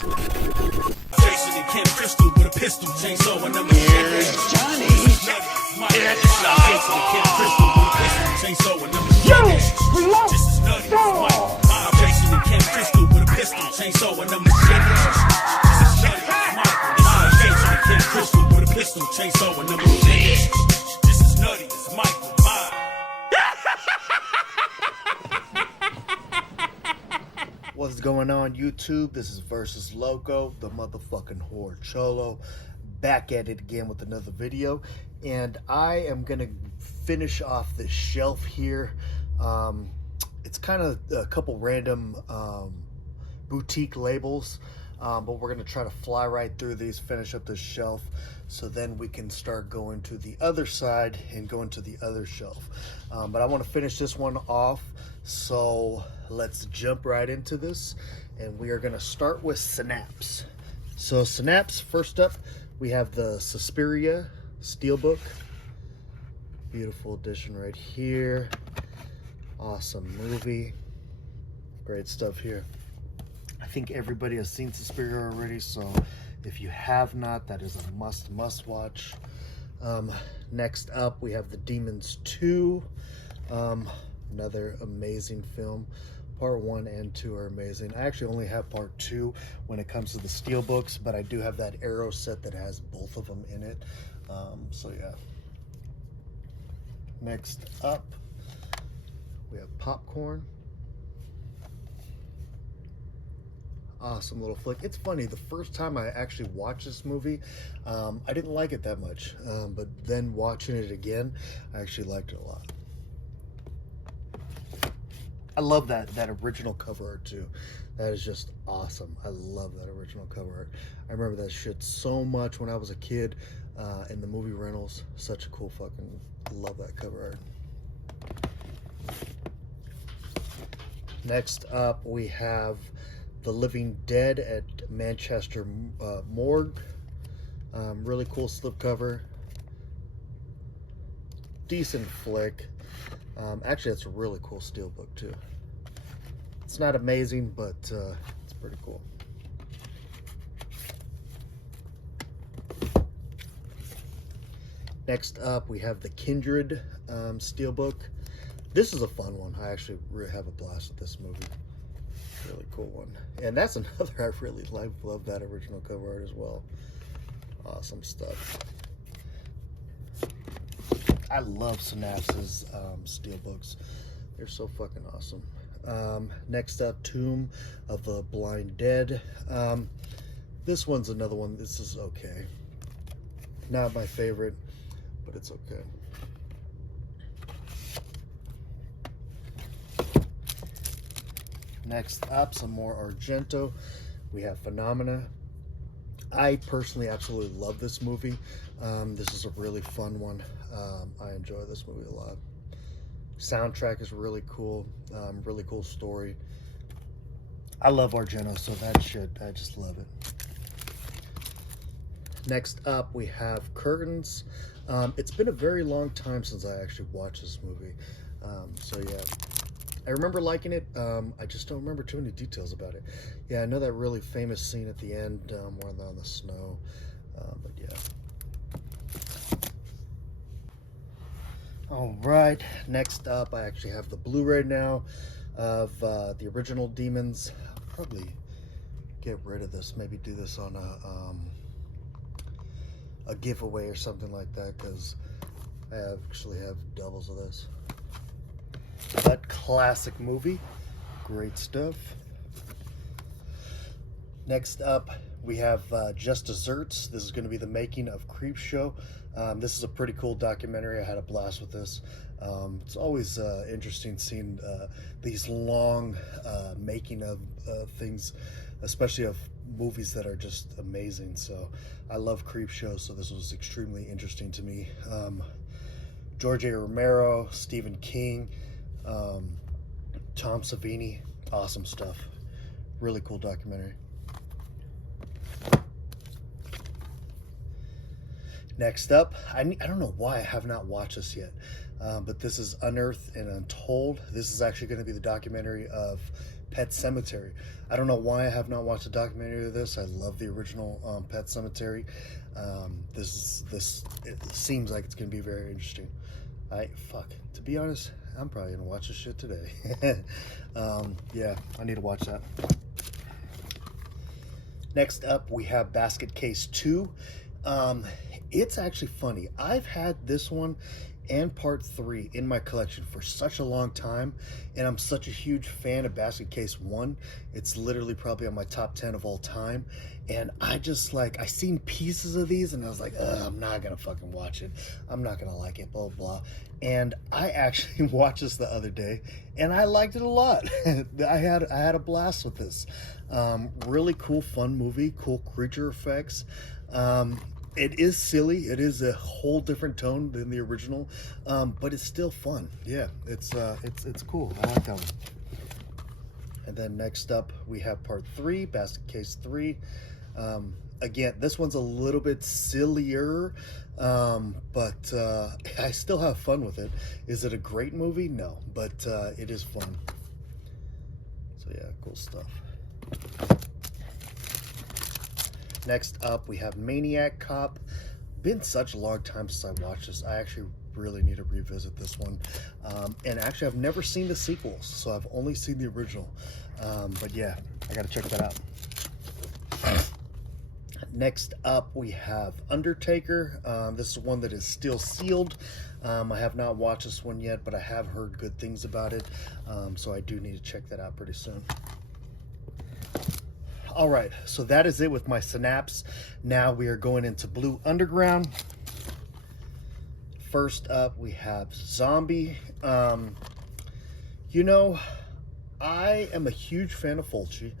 Jason and Kim Crystal with a pistol, chainsaw and number Here's Johnny. It's Jason and Kim Crystal with a pistol, chainsaw and number This is nutty. Jason and Kim Crystal with a pistol, chainsaw and number This is nutty. Jason and Kim Crystal with a pistol, chainsaw and number This is nutty. It's Michael. What's going on, YouTube? This is Versus Loco, the motherfucking horror cholo, back at it again with another video, and I am gonna finish off this shelf here. It's kind of a couple random boutique labels, but we're gonna try to fly right through these, finish up this shelf, so then we can start going to the other side and going to the other shelf. But I want to finish this one off, so let's jump right into this, and we are going to start with Synapse. So Synapse, first up, we have the Suspiria Steelbook. Beautiful edition right here. Awesome movie. Great stuff here. I think everybody has seen Suspiria already, so if you have not, that is a must watch. Next up, we have The Demons 2. Another amazing film. Part 1 and 2 are amazing. I actually only have part 2 when it comes to the steelbooks, but I do have that Arrow set that has both of them in it. So yeah. Next up, we have Popcorn. Awesome little flick. It's funny, the first time I actually watched this movie, I didn't like it that much, but then watching it again, I actually liked it a lot. I love that original cover art too. That is just awesome. I love that original cover art. I remember that shit so much when I was a kid in the movie rentals. Such a cool fucking, love that cover art. Next up, we have The Living Dead at Manchester Morgue. Really cool slipcover. Decent flick. Actually, that's a really cool steelbook too. It's not amazing, but it's pretty cool. Next up, we have the Kindred steelbook. This is a fun one. I actually really have a blast with this movie. Really cool one. And that's another I really like. Love that original cover art as well. Awesome stuff. I love Synapse's steelbooks. They're so fucking awesome. Next up, Tomb of the Blind Dead. This one's another one. This is okay. Not my favorite, but it's okay. Next up, some more Argento. We have Phenomena. I personally absolutely love this movie. This is a really fun one. I enjoy this movie a lot. Soundtrack is really cool. Really cool story. I love Argento, so that shit, I just love it. Next up, we have Curtains. It's been a very long time since I actually watched this movie. So yeah. I remember liking it. I just don't remember too many details about it. Yeah, I know that really famous scene at the end where they're on the snow. But yeah. All right. Next up, I actually have the Blu-ray now of the original Demons. I'll probably get rid of this. Maybe do this on a giveaway or something like that, because I actually have doubles of this. But classic movie, great stuff. Next up, we have Just Desserts. This is going to be the making of Creepshow. This is a pretty cool documentary. I had a blast with this. It's always interesting seeing these long making of things, especially of movies that are just amazing. So I love Creepshow, so this was extremely interesting to me. George A. Romero, Stephen King, Tom Savini, awesome stuff. Really cool documentary. Next up, I don't know why I have not watched this yet, but this is Unearthed and Untold. This is actually going to be the documentary of Pet Cemetery. I don't know why I have not watched a documentary of this. I love the original Pet Cemetery. This it seems like it's gonna be very interesting. To be honest, I'm probably gonna watch this shit today. Yeah, I need to watch that. Next up, we have Basket Case 2. It's actually funny. I've had this one and part 3 in my collection for such a long time, and I'm such a huge fan of Basket Case 1. It's literally probably on my top 10 of all time, and I seen pieces of these and I was like, I'm not gonna fucking watch it, I'm not gonna like it, blah blah. And I actually watched this the other day and I liked it a lot. I had a blast with this. Really cool, fun movie, cool creature effects. It is silly. It is a whole different tone than the original, but it's still fun. Yeah, it's cool. I like that one. And then next up, we have part 3, Basket Case 3. Again, this one's a little bit sillier, but I still have fun with it. Is it a great movie? No, but it is fun. So yeah, cool stuff. Next up, we have Maniac Cop. Been such a long time since I watched this. I actually really need to revisit this one. And actually, I've never seen the sequels, so I've only seen the original. But yeah, I gotta check that out. Next up, we have Undertaker. This is one that is still sealed. I have not watched this one yet, but I have heard good things about it. So I do need to check that out pretty soon. All right, so that is it with my synapse. Now we are going into Blue Underground. First up, we have Zombie. You know, I am a huge fan of Fulci.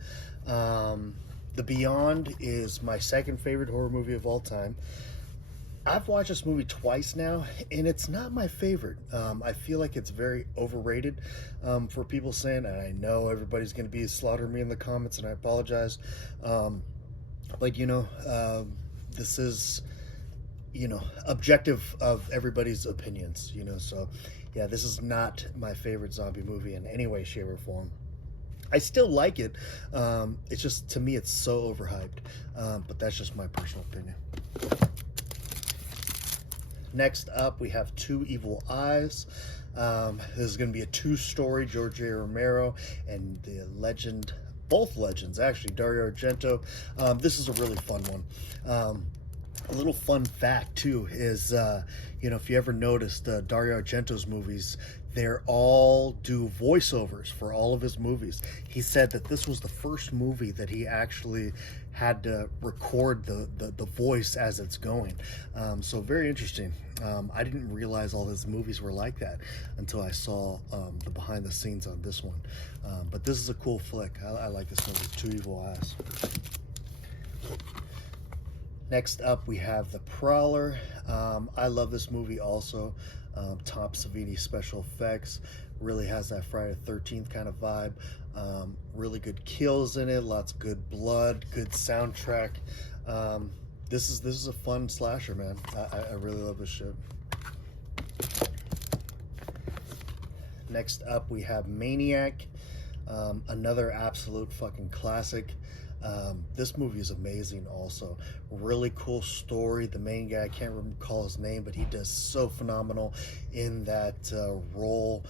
The Beyond is my second favorite horror movie of all time. I've watched this movie twice now, and it's not my favorite. I feel like it's very overrated for people saying, and I know everybody's going to be slaughtering me in the comments, and I apologize. But, you know, this is, you know, objective of everybody's opinions, you know. So, yeah, this is not my favorite zombie movie in any way, shape, or form. I still like it. It's just, to me, it's so overhyped. But that's just my personal opinion. Next up, we have Two Evil Eyes. This is going to be a two-story, George A. Romero and the legend, both legends actually, Dario Argento. This is a really fun one. A little fun fact too is, you know, if you ever noticed Dario Argento's movies, they're all do voiceovers for all of his movies. He said that this was the first movie that he actually had to record the voice as it's going. So very interesting. I didn't realize all his movies were like that until I saw the behind the scenes on this one. But this is a cool flick. I like this movie, Two Evil Eyes. Next up, we have The Prowler. I love this movie also. Tom Savini special effects, really has that Friday the 13th kind of vibe. Really good kills in it, lots of good blood, good soundtrack. This is a fun slasher, man. I really love this shit. Next up, we have Maniac, another absolute fucking classic. This movie is amazing also. Really cool story. The main guy, I can't recall his name, but he does so phenomenal in that role.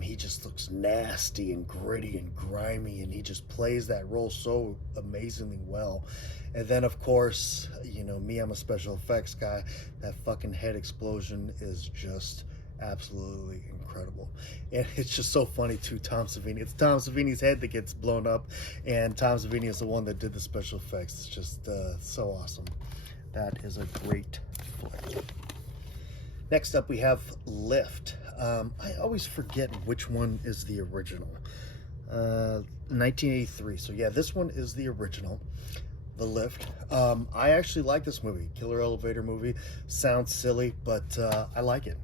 He just looks nasty and gritty and grimy, and he just plays that role so amazingly well. And then, of course, you know me, I'm a special effects guy. That fucking head explosion is just absolutely incredible. And it's just so funny too, Tom Savini. It's Tom Savini's head that gets blown up, and Tom Savini is the one that did the special effects. It's just so awesome. That is a great flick. Next up, we have Lift. I always forget which one is the original. 1983. So yeah, this one is the original. The Lift. I actually like this movie. Killer elevator movie. Sounds silly, but I like it.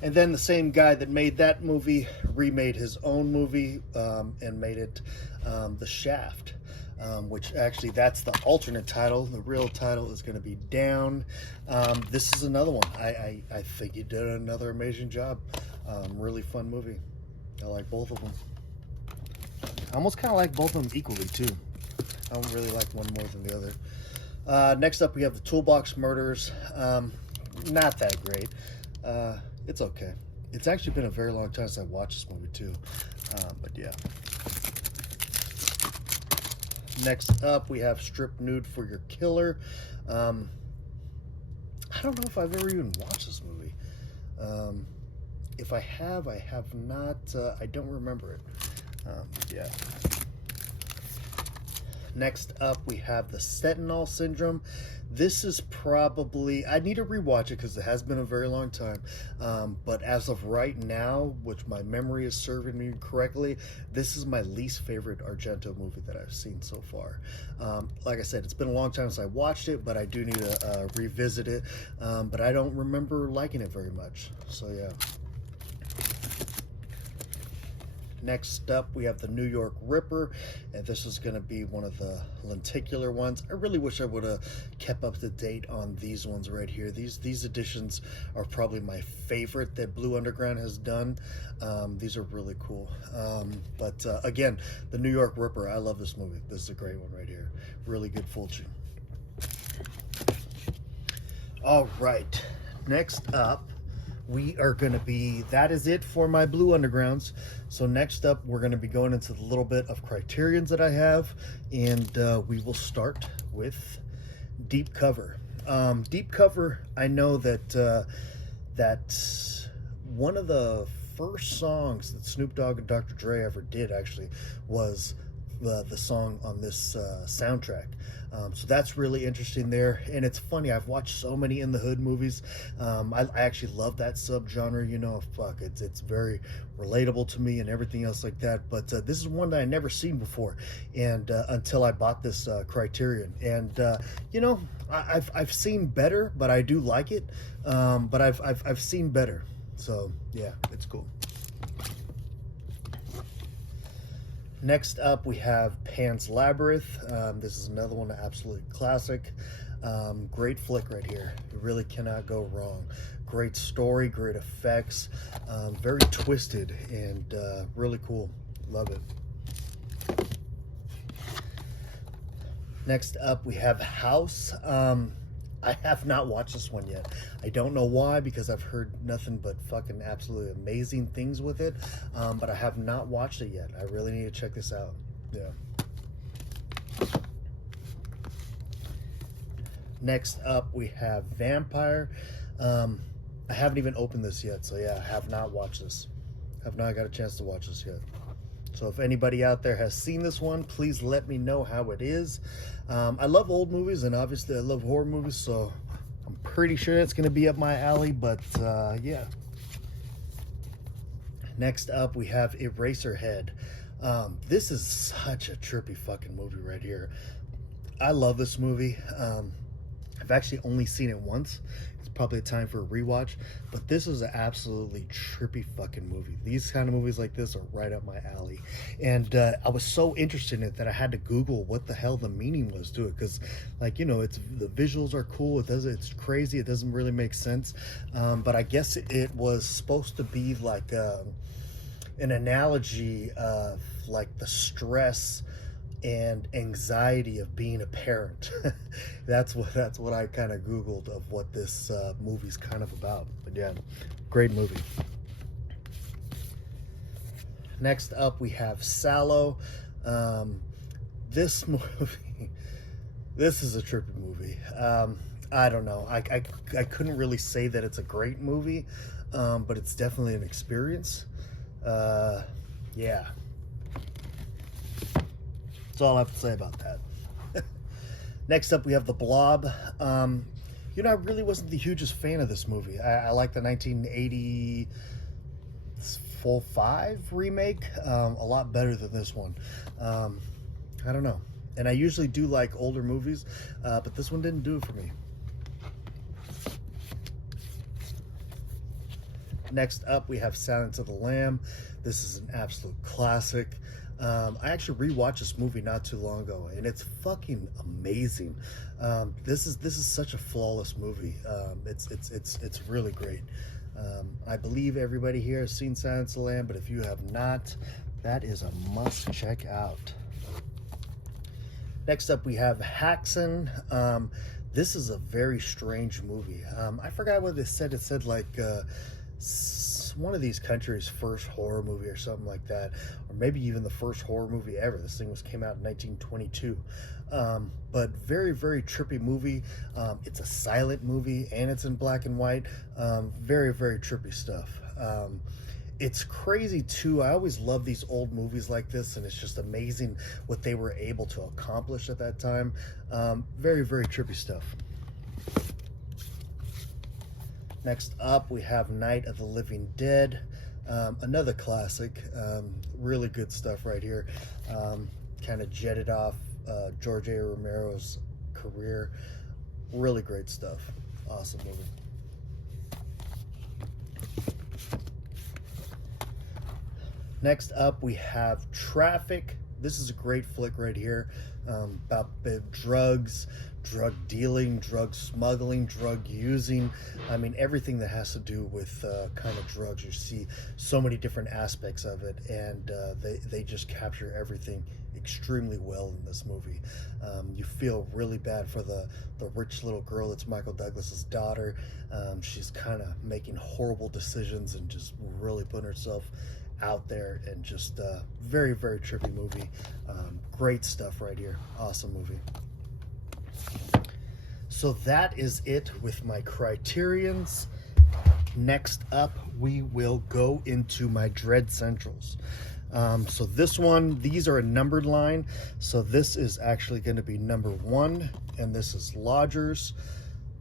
And then the same guy that made that movie remade his own movie and made it The Shaft, which actually that's the alternate title. The real title is going to be Down. This is another one. I think he did another amazing job. Really fun movie. I like both of them. I almost kind of like both of them equally too. I don't really like one more than the other. Next up, we have the Toolbox Murders. Not that great. It's okay. It's actually been a very long time since I watched this movie too. But yeah. Next up, we have Strip Nude for Your Killer. I don't know if I've ever even watched this movie. If I have not. I don't remember it. Yeah. Next up, we have the Sentinel Syndrome. This is probably, I need to rewatch it because it has been a very long time. But as of right now, which my memory is serving me correctly, this is my least favorite Argento movie that I've seen so far. Like I said, it's been a long time since I watched it, but I do need to revisit it. But I don't remember liking it very much. So yeah. Next up, we have the New York Ripper, and this is going to be one of the lenticular ones. I really wish I would have kept up to date on these ones right here. These editions are probably my favorite that Blue Underground has done. These are really cool. But again, the New York Ripper, I love this movie. This is a great one right here. Really good Fulci. All right, next up, we are going to be, that is it for my Blue Undergrounds. So next up, we're going to be going into the little bit of Criterions that I have, and we will start with Deep Cover. Deep Cover, I know that that one of the first songs that Snoop Dogg and Dr. Dre ever did actually was the song on this soundtrack. So that's really interesting there. And it's funny, I've watched so many In the Hood movies. I actually love that subgenre, you know. Fuck, it's very relatable to me and everything else like that. But this is one that I never seen before, and until I bought this Criterion. And you know, I've seen better, but I do like it. But I've seen better. So yeah, it's cool. Next up, we have Pan's Labyrinth. This is another one, absolutely classic. Great flick right here. You really cannot go wrong. Great story, great effects, very twisted and really cool. Love it. Next up, we have House. I have not watched this one yet. I don't know why, because I've heard nothing but fucking absolutely amazing things with it. But I have not watched it yet. I really need to check this out. Yeah. Next up, we have Vampire. I haven't even opened this yet, so yeah, I have not watched this. Have not got a chance to watch this yet. So if anybody out there has seen this one, please let me know how it is. I love old movies, and obviously I love horror movies, so I'm pretty sure it's going to be up my alley, but yeah. Next up, we have Eraserhead. This is such a trippy fucking movie right here. I love this movie. I've actually only seen it once. It's probably a time for a rewatch, but this is an absolutely trippy fucking movie. These kind of movies like this are right up my alley. And I was so interested in it that I had to Google what the hell the meaning was to it, because, like, you know, it's, the visuals are cool. It's crazy. It doesn't really make sense. But I guess it was supposed to be like an analogy of like the stress and anxiety of being a parent. that's what I kind of Googled of what this movie's kind of about. But yeah, great movie. Next up, we have Sallow. This movie, this is a trippy movie. I don't know. I couldn't really say that it's a great movie, but it's definitely an experience. Yeah. That's all I have to say about that. Next up, we have The Blob. You know, I really wasn't the hugest fan of this movie. I like the 1985 remake a lot better than this one. I don't know. And I usually do like older movies, but this one didn't do it for me. Next up, we have Silence of the Lamb. This is an absolute classic. I actually rewatched this movie not too long ago, and it's fucking amazing. This is such a flawless movie. It's really great. I believe everybody here has seen Silence of the Lamb, but if you have not, that is a must check out. Next up, we have Haxan. This is a very strange movie. I forgot what they said. It said like one of these countries' first horror movie or something like that, or maybe even the first horror movie ever. This thing came out in 1922. But very, very trippy movie. It's a silent movie and it's in black and white. Very, very trippy stuff. It's crazy too. I always love these old movies like this, and it's just amazing what they were able to accomplish at that time. Very, very trippy stuff. Next up, we have Night of the Living Dead. Another classic. Really good stuff right here. Kind of jetted off George A. Romero's career. Really great stuff. Awesome movie. Next up, we have Traffic. This is a great flick right here, about drugs, drug dealing, drug smuggling, drug using. I mean, everything that has to do with kind of drugs. You see so many different aspects of it, and they just capture everything extremely well in this movie. You feel really bad for the rich little girl that's Michael Douglas's daughter. She's kind of making horrible decisions and just really putting herself out there, and just very, very trippy movie. Great stuff right here. Awesome movie. So that is it with my Criterions. Next up, we will go into my Dread Centrals. So this one, these are a numbered line. So this is actually going to be number 1, and this is Lodgers.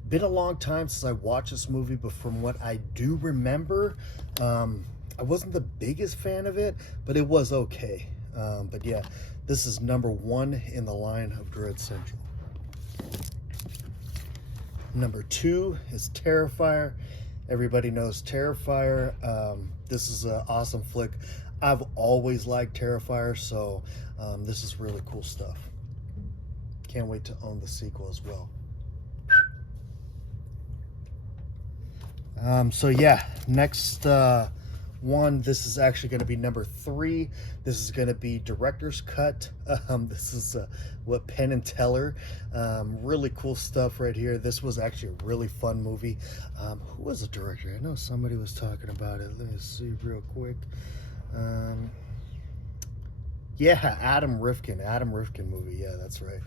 Been a long time since I watched this movie, but from what I do remember, I wasn't the biggest fan of it, but it was okay. But yeah, this is number 1 in the line of Dread Central. Number 2 is Terrifier. Everybody knows Terrifier. This is an awesome flick. I've always liked Terrifier, so this is really cool stuff. Can't wait to own the sequel as well. So yeah, next one, this is actually going to be number 3. This is going to be Director's Cut. This is what Penn and Teller. Really cool stuff right here. This was actually a really fun movie. Who was the director? I know somebody was talking about it. Let me see real quick. Yeah, Adam Rifkin movie. Yeah, that's right.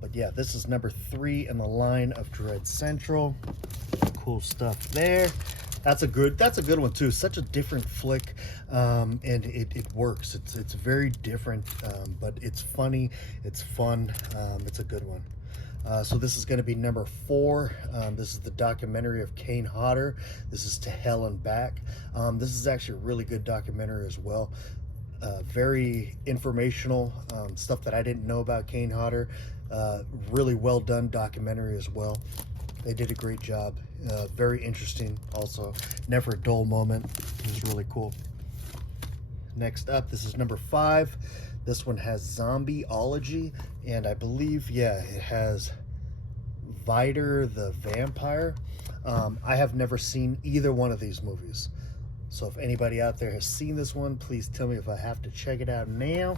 But yeah, this is number 3 in the line of Dread Central. Cool stuff there. That's a good one too. Such a different flick, and it works. It's very different, but it's funny, it's fun, it's a good one. So this is going to be number 4. This is the documentary of Kane Hodder. This is To Hell and Back. This is actually a really good documentary as well. Very informational, stuff that I didn't know about Kane Hodder. Really well done documentary as well. They did a great job. Very interesting also. Never a dull moment. It was really cool. Next up, this is number 5. This one has Zombieology, and I believe, yeah, it has Vider the Vampire. I have never seen either one of these movies. So if anybody out there has seen this one, please tell me if I have to check it out now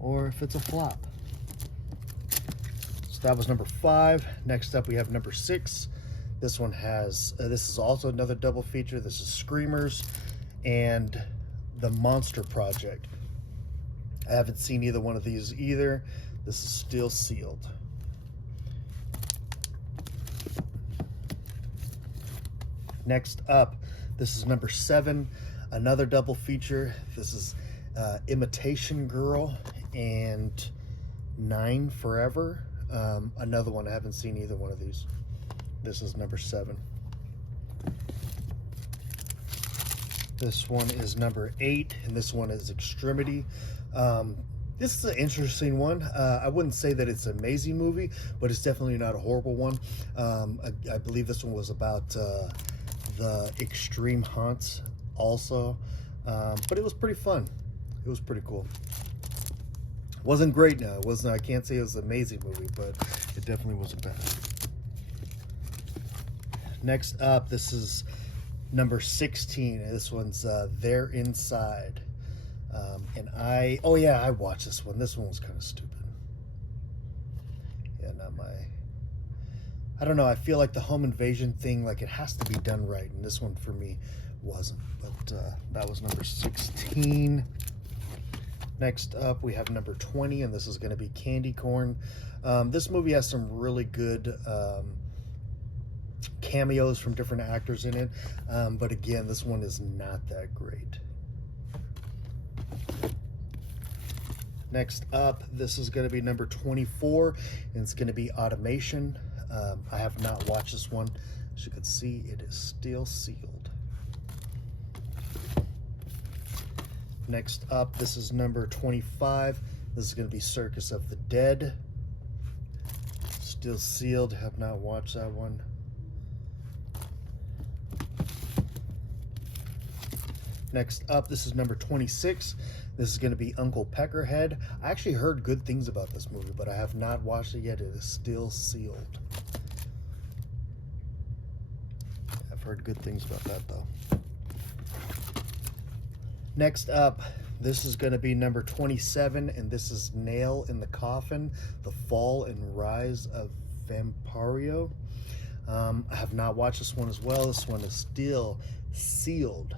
or if it's a flop. So that was number 5. Next up, we have number 6. This one has, this is also another double feature. This is Screamers and The Monster Project. I haven't seen either one of these either. This is still sealed. Next up, this is number 7, another double feature. This is Imitation Girl and 9 Forever. Another one, I haven't seen either one of these. This is number 7. This one is number 8, and this one is Extremity. This is an interesting one. I wouldn't say that it's an amazing movie, but it's definitely not a horrible one. I believe this one was about the extreme haunts also, but it was pretty fun. It was pretty cool. Wasn't great now. It wasn't, I can't say it was an amazing movie, but it definitely wasn't bad. Next up, this is Number 16. This one's They're Inside. And I watched this one. This one was kind of stupid. Yeah, not my. I don't know. I feel like the home invasion thing, like it has to be done right, and this one for me wasn't. But that was number 16. Next up, we have number 20, and this is going to be Candy Corn. This movie has some really good cameos from different actors in it, but again, this one is not that great. Next up, this is going to be number 24, and it's going to be Automation. I have not watched this one. As you can see, it is still sealed. Next up, this is number 25. This is going to be Circus of the Dead. Still sealed. Have not watched that one. Next up, this is number 26. This is going to be Uncle Peckerhead. I actually heard good things about this movie, but I have not watched it yet. It is still sealed. I've heard good things about that, though. Next up, this is going to be number 27, and this is Nail in the Coffin, The Fall and Rise of Vampiro. I have not watched this one as well. This one is still sealed.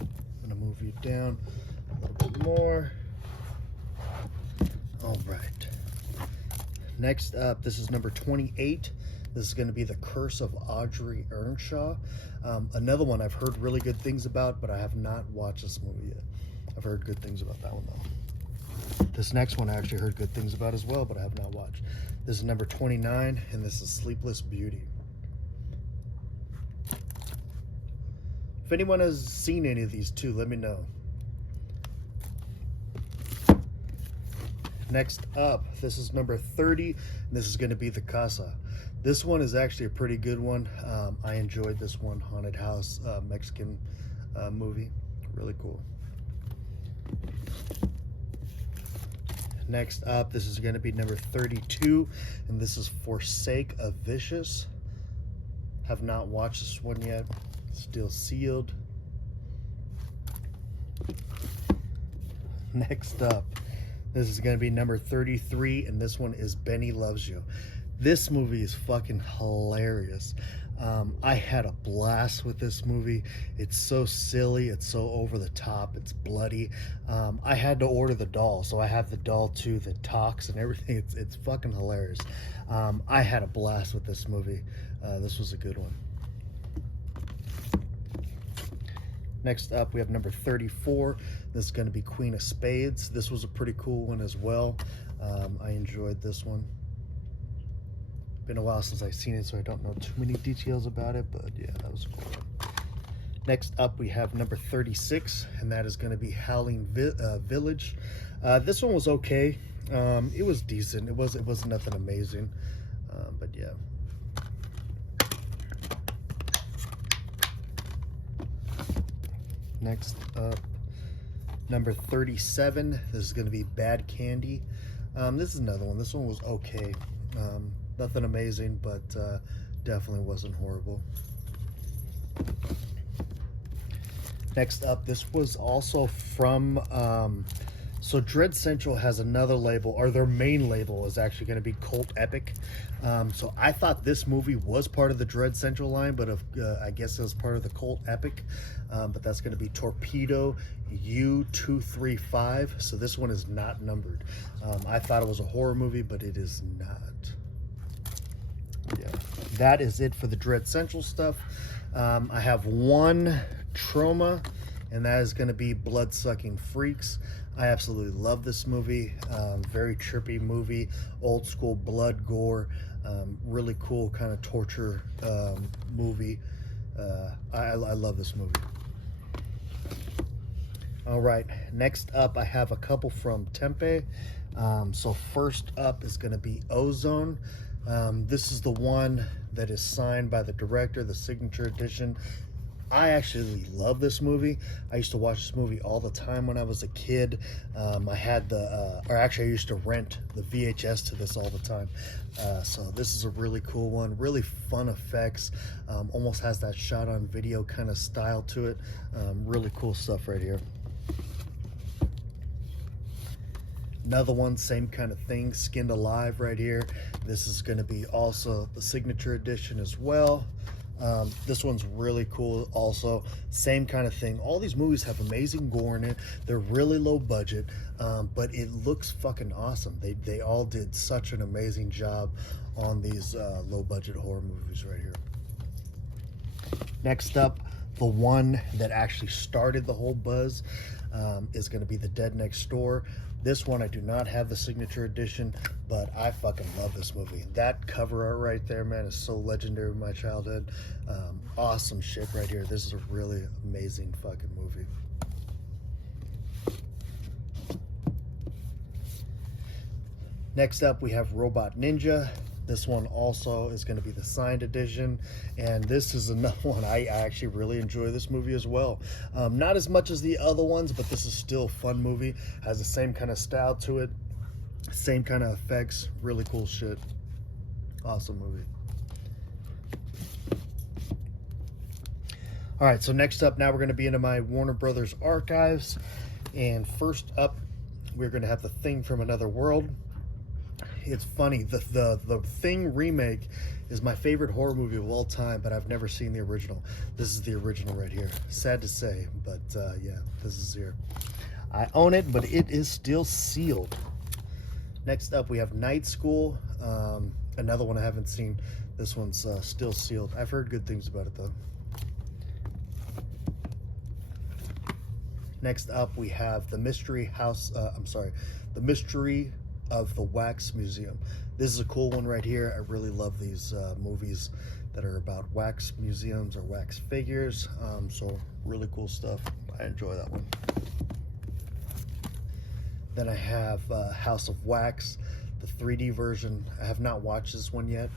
I'm going to move you down a little bit more. All right. Next up, this is number 28. This is going to be The Curse of Audrey Earnshaw. Another one I've heard really good things about, but I have not watched this movie yet. I've heard good things about that one, though. This next one I actually heard good things about as well, but I have not watched. This is number 29, and this is Sleepless Beauty. If anyone has seen any of these two, let me know. Next up, this is number 30, and this is going to be The Casa. This one is actually a pretty good one. I enjoyed this one. Haunted house, Mexican movie. Really cool. Next up, this is going to be number 32, and this is Forsake of Vicious. Have not watched this one yet. Still sealed. Next up, this is going to be number 33, and this one is Benny Loves You. This movie is fucking hilarious. I had a blast with this movie. It's so silly. It's so over the top. It's bloody. I had to order the doll, so I have the doll too that talks and everything. It's fucking hilarious. I had a blast with this movie. This was a good one. Next up, we have number 34. This is going to be Queen of Spades. This was a pretty cool one as well. I enjoyed this one. Been a while since I've seen it, so I don't know too many details about it, but yeah, that was a cool one. Next up, we have number 36, and that is going to be Howling Village. This one was okay. It was decent. It was nothing amazing, but yeah. Next up, number 37. This is going to be Bad Candy. This is another one. This one was okay. Nothing amazing, but definitely wasn't horrible. Next up, this was also from... so Dread Central has another label, or their main label is actually going to be Cult Epic. So I thought this movie was part of the Dread Central line, but I guess it was part of the Cult Epic. But that's going to be Torpedo U235. So this one is not numbered. I thought it was a horror movie, but it is not. Yeah, that is it for the Dread Central stuff. I have one trauma, and that is going to be Blood-Sucking Freaks. I absolutely love this movie. Very trippy movie, old school blood, gore, really cool kind of torture movie. I love this movie. All right, next up I have a couple from Tempe. So first up is going to be Ozone. This is the one that is signed by the director, the signature edition. I actually love this movie. I used to watch this movie all the time when I was a kid. I had or actually I used to rent the VHS to this all the time. So this is a really cool one, really fun effects, almost has that shot on video kind of style to it. Really cool stuff right here. Another one, same kind of thing, Skinned Alive right here. This is going to be also the signature edition as well. This one's really cool also, same kind of thing. All these movies have amazing gore in it. They're really low budget, but it looks fucking awesome. They all did such an amazing job on these low budget horror movies right here. Next up, the one that actually started the whole buzz is going to be The Dead Next Door. This one I do not have the signature edition, but I fucking love this movie. That cover art right there, man, is so legendary in my childhood. Awesome shit right here. This is a really amazing fucking movie. Next up, we have Robot Ninja. This one also is going to be the signed edition, and this is another one. I actually really enjoy this movie as well. Not as much as the other ones, but this is still a fun movie. Has the same kind of style to it, same kind of effects, really cool shit. Awesome movie. All right, so next up, now we're going to be into my Warner Brothers archives, and first up, we're going to have The Thing from Another World. It's funny, the Thing remake is my favorite horror movie of all time, but I've never seen the original. This is the original right here. Sad to say, but yeah, this is here. I own it, but it is still sealed. Next up, we have Night School. Another one I haven't seen. This one's still sealed. I've heard good things about it, though. Next up, we have The Mystery of the Wax Museum. This is a cool one right here. I really love these movies that are about wax museums or wax figures. So really cool stuff. I enjoy that one. Then I have House of Wax, the 3D version. I have not watched this one yet,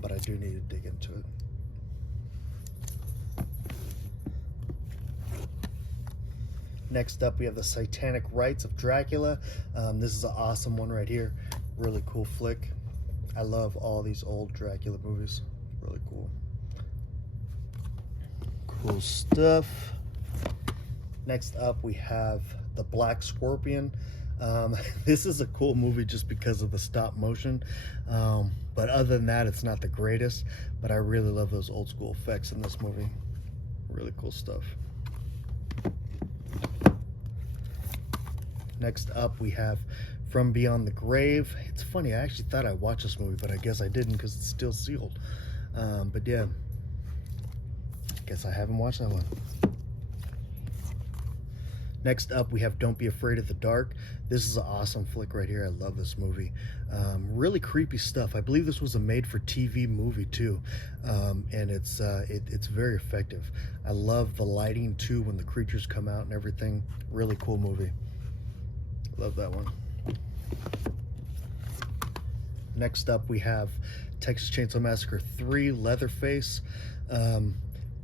but I do need to dig into it. Next up, we have The Satanic Rites of Dracula. This is an awesome one right here. Really cool flick. I love all these old Dracula movies. Really cool. Cool stuff. Next up, we have The Black Scorpion. This is a cool movie just because of the stop motion. But other than that, it's not the greatest. But I really love those old school effects in this movie. Really cool stuff. Next up, we have From Beyond the Grave. It's funny, I actually thought I watched this movie, but I guess I didn't because it's still sealed. But yeah, I guess I haven't watched that one. Next up, we have Don't Be Afraid of the Dark. This is an awesome flick right here. I love this movie. Really creepy stuff. I believe this was a made-for-TV movie too, and it's very effective. I love the lighting too when the creatures come out and everything. Really cool movie. Love that one. Next up, we have Texas Chainsaw Massacre 3, Leatherface.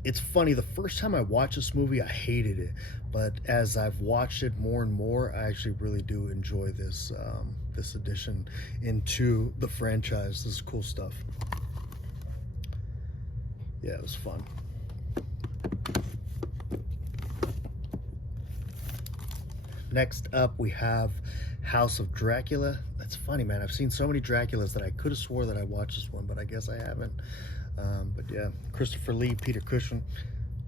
It's funny, the first time I watched this movie, I hated it. But as I've watched it more and more, I actually really do enjoy this, this addition into the franchise. This is cool stuff. Yeah, it was fun. Next up, we have House of Dracula. That's funny, man. I've seen so many Draculas that I could have swore that I watched this one, but I guess I haven't. But yeah, Christopher Lee, Peter Cushing.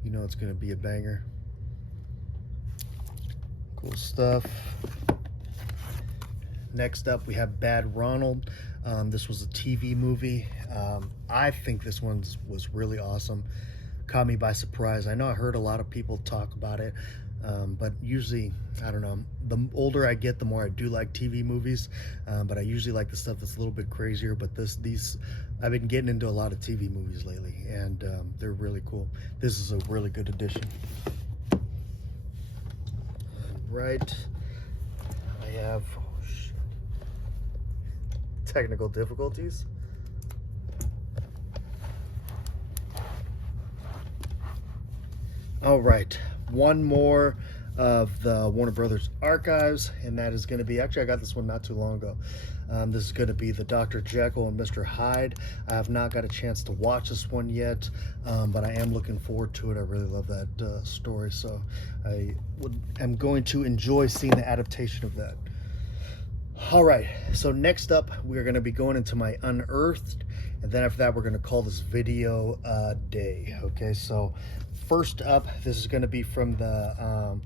You know it's going to be a banger. Cool stuff. Next up, we have Bad Ronald. This was a TV movie. I think this one was really awesome. Caught me by surprise. I know I heard a lot of people talk about it. But usually, I don't know, the older I get, the more I do like TV movies, but I usually like the stuff that's a little bit crazier. But I've been getting into a lot of TV movies lately, and they're really cool. This is a really good addition. Right, I have technical difficulties. All right, one more of the Warner Brothers archives, and that is going to be, actually I got this one not too long ago. This is going to be the Dr. Jekyll and Mr. Hyde. I have not got a chance to watch this one yet, but I am looking forward to it. I really love that story, so am going to enjoy seeing the adaptation of that. All right, so next up we're going to be going into my Unearthed, and then after that we're going to call this video a day. Okay, so first up, this is going to be from the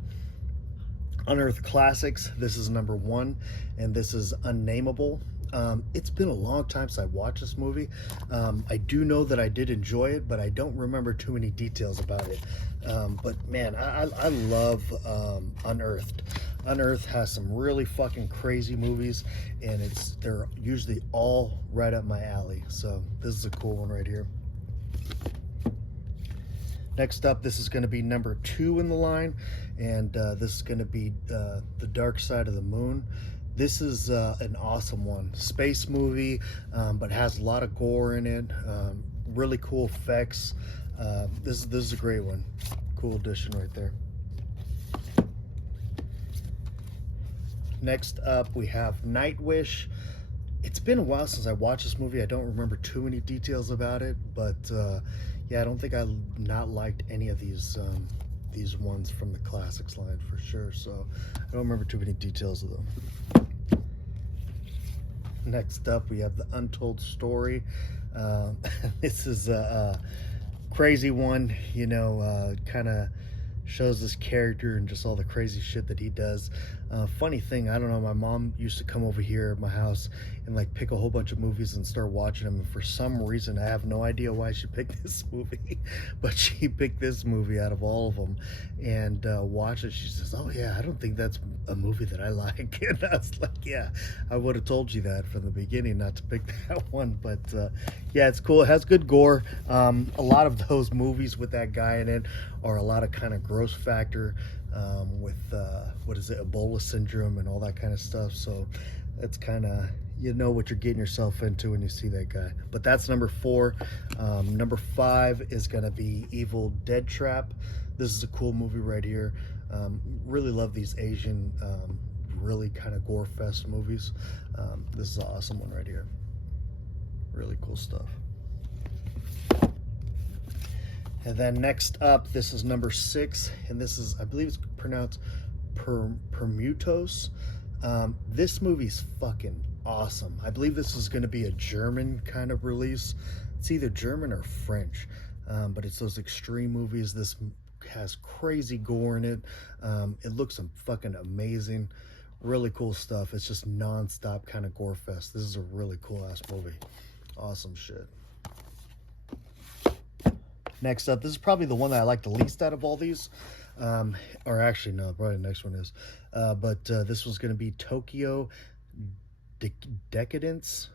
Unearthed Classics. This is number 1, and this is Unnameable. It's been a long time since I watched this movie. I do know that I did enjoy it, but I don't remember too many details about it. But man, I love Unearthed. Unearthed has some really fucking crazy movies, and they're usually all right up my alley. So this is a cool one right here. Next up, this is going to be number 2 in the line, and this is going to be The Dark Side of the Moon. This is an awesome one. Space movie, but has a lot of gore in it. Really cool effects. This is a great one. Cool addition right there. Next up, we have Night Wish. It's been a while since I watched this movie. I don't remember too many details about it, but yeah, I don't think I not liked any of these ones from the classics line for sure. So I don't remember too many details of them. Next up, we have The Untold Story. This is a crazy one, you know, kind of shows this character and just all the crazy shit that he does. Funny thing, I don't know, my mom used to come over here at my house and like pick a whole bunch of movies and start watching them, and for some reason I have no idea why she picked this movie, but she picked this movie out of all of them and watched it. She says, oh yeah, I don't think that's a movie that I like. And I was like, yeah, I would have told you that from the beginning not to pick that one. But yeah, it's cool. It has good gore. A lot of those movies with that guy in it are a lot of kind of gross factor with what is it, Ebola syndrome and all that kind of stuff. So it's kind of, you know what you're getting yourself into when you see that guy. But that's number 4. Number 5 is gonna be Evil Dead Trap. This is a cool movie right here. Really love these Asian really kind of gore fest movies. This is an awesome one right here. Really cool stuff. And then next up, this is number 6, and this is, I believe it's pronounced Permutos. This movie's fucking awesome. I believe this is going to be a German kind of release. It's either German or French, but it's those extreme movies. This has crazy gore in it. It looks fucking amazing. Really cool stuff. It's just non-stop kind of gore fest. This is a really cool ass movie. Awesome shit. Next up, this is probably the one that I like the least out of all these. Or actually, no, probably the next one is. But this one's going to be Tokyo Decadence.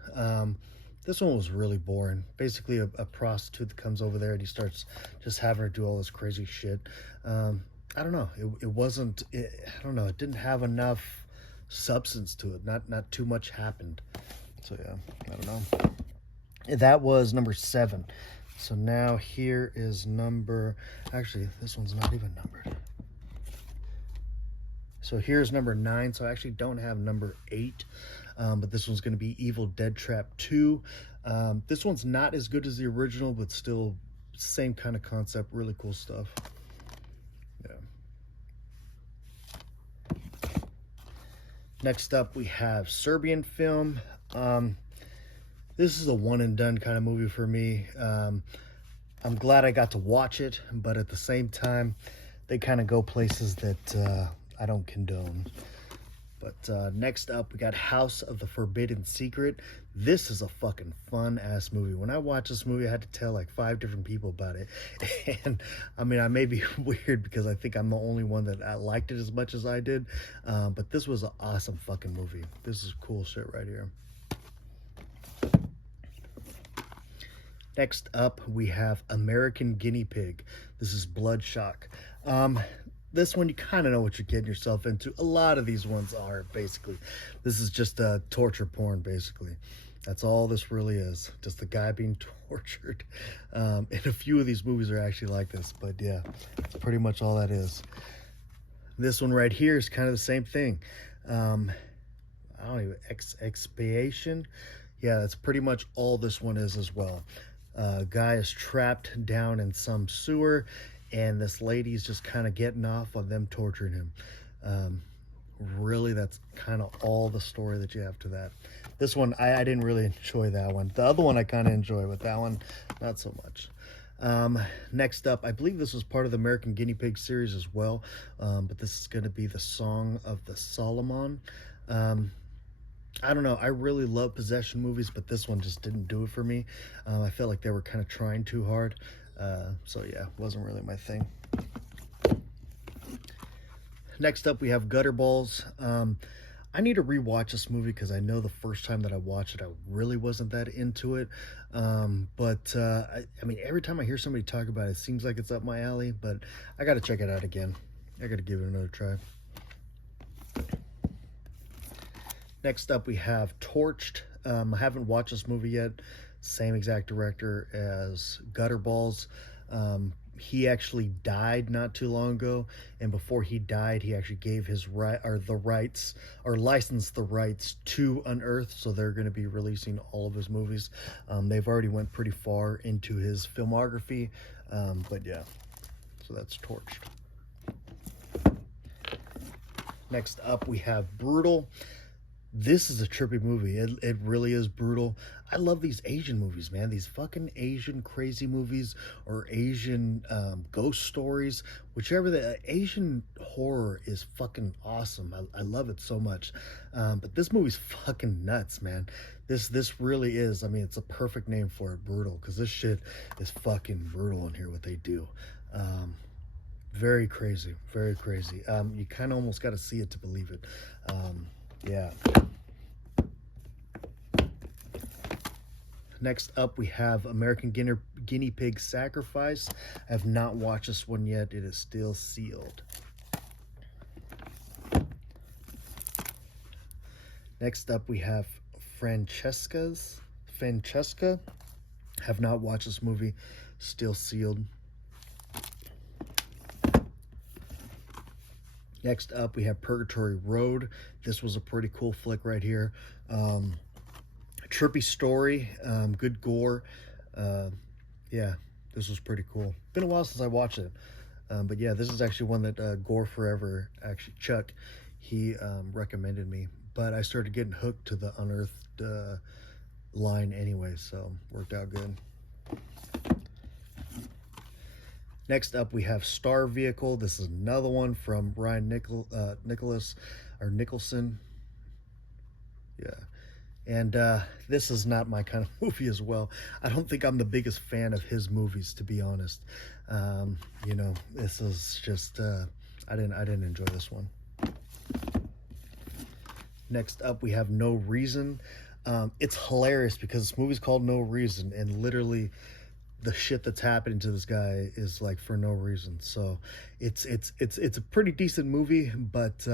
This one was really boring. Basically, a prostitute that comes over there and he starts just having her do all this crazy shit. I don't know. It wasn't, I don't know. It didn't have enough substance to it. Not too much happened. So, yeah, I don't know. That was number 7. So now here is actually, this one's not even numbered. So here's number 9. So I actually don't have number 8, but this one's going to be Evil Dead Trap 2. This one's not as good as the original, but still same kind of concept. Really cool stuff. Yeah. Next up, we have Serbian film. This is a one and done kind of movie for me. I'm glad I got to watch it, but at the same time, they kind of go places that I don't condone. But next up, we got House of the Forbidden Secret. This is a fucking fun ass movie. When I watched this movie, I had to tell like 5 different people about it. And I mean, I may be weird because I think I'm the only one that I liked it as much as I did. But this was an awesome fucking movie. This is cool shit right here. Next up, we have American Guinea Pig. This is Bloodshot. This one, you kind of know what you're getting yourself into. A lot of these ones are, basically. This is just torture porn, basically. That's all this really is. Just the guy being tortured. And a few of these movies are actually like this, but yeah, that's pretty much all that is. This one right here is kind of the same thing. I don't even, expiation. Yeah, that's pretty much all this one is as well. Guy is trapped down in some sewer, and this lady's just kind of getting off on them torturing him. Really, that's kind of all the story that you have to that. This one, I didn't really enjoy that one. The other one I kind of enjoy, but that one, not so much. Next up, I believe this was part of the American Guinea Pig series as well, but this is going to be the Song of the Solomon. I don't know, I really love possession movies, but this one just didn't do it for me. I felt like they were kind of trying too hard, so yeah, wasn't really my thing. Next up, we have Gutter Balls. I need to rewatch this movie because I know the first time that I watched it, I really wasn't that into it. I mean, every time I hear somebody talk about it, it seems like it's up my alley, but I got to check it out again. I got to give it another try. Next up, we have Torched. I haven't watched this movie yet. Same exact director as Gutter Balls. He actually died not too long ago, and before he died, he actually gave his licensed the rights to Unearthed, so they're going to be releasing all of his movies. They've already went pretty far into his filmography, but yeah, so that's Torched. Next up, we have Brutal. This is a trippy movie. It really is brutal. I love these Asian movies, man. These fucking Asian crazy movies or Asian ghost stories. Whichever, the Asian horror is fucking awesome. I love it so much. But this movie's fucking nuts, man. This really is. I mean, it's a perfect name for it, Brutal, because this shit is fucking brutal in here, what they do. Very crazy. Very crazy. You kind of almost got to see it to believe it. Yeah. Next up, we have American Guinea Pig Sacrifice. I have not watched this one yet. It is still sealed. Next up, we have Francesca. Have not watched this movie. Still sealed. Next up, we have Purgatory Road. This was a pretty cool flick right here. Trippy story, good gore. Yeah, this was pretty cool. Been a while since I watched it. But yeah, this is actually one that Gore Forever, actually Chuck, he recommended me. But I started getting hooked to the Unearthed line anyway, so worked out good. Next up, we have Star Vehicle. This is another one from Ryan Nicholson. Yeah. And this is not my kind of movie as well. I don't think I'm the biggest fan of his movies, to be honest. You know, this is just, I didn't enjoy this one. Next up, we have No Reason. It's hilarious because this movie's called No Reason, and literally the shit that's happening to this guy is like for no reason. So it's a pretty decent movie, but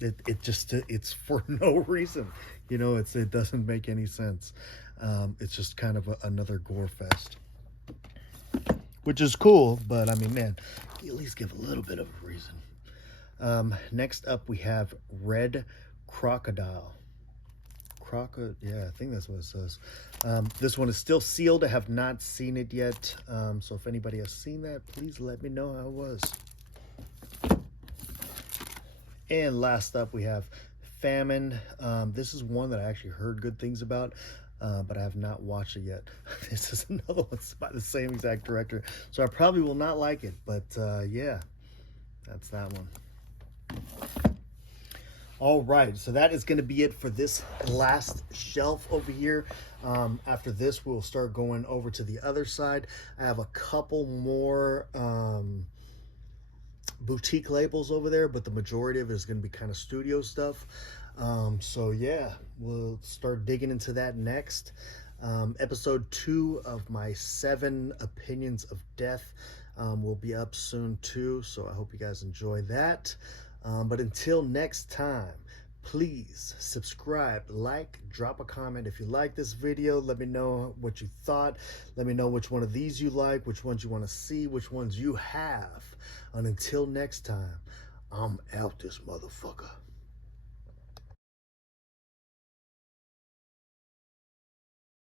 it's for no reason. You know, it doesn't make any sense. It's just kind of another gore fest, which is cool. But I mean, man, you at least give a little bit of a reason. Next up, we have Red Crocodile. Yeah, I think that's what it says. This one is still sealed. I have not seen it yet. So if anybody has seen that, please let me know how it was. And last up, we have Famine. This is one that I actually heard good things about, but I have not watched it yet. This is another one by the same exact director, so I probably will not like it. But yeah, that's that one. All right, so that is going to be it for this last shelf over here. After this, we'll start going over to the other side. I have a couple more boutique labels over there, but the majority of it is going to be kind of studio stuff. So yeah, we'll start digging into that next. Episode 2 of my 7 Opinions of Death will be up soon too, so I hope you guys enjoy that. But until next time, Please subscribe, like, drop a comment if you like this video. Let me know what you thought. Let me know which one of these you like, which ones you want to see, which ones you have. And until next time, I'm out this motherfucker.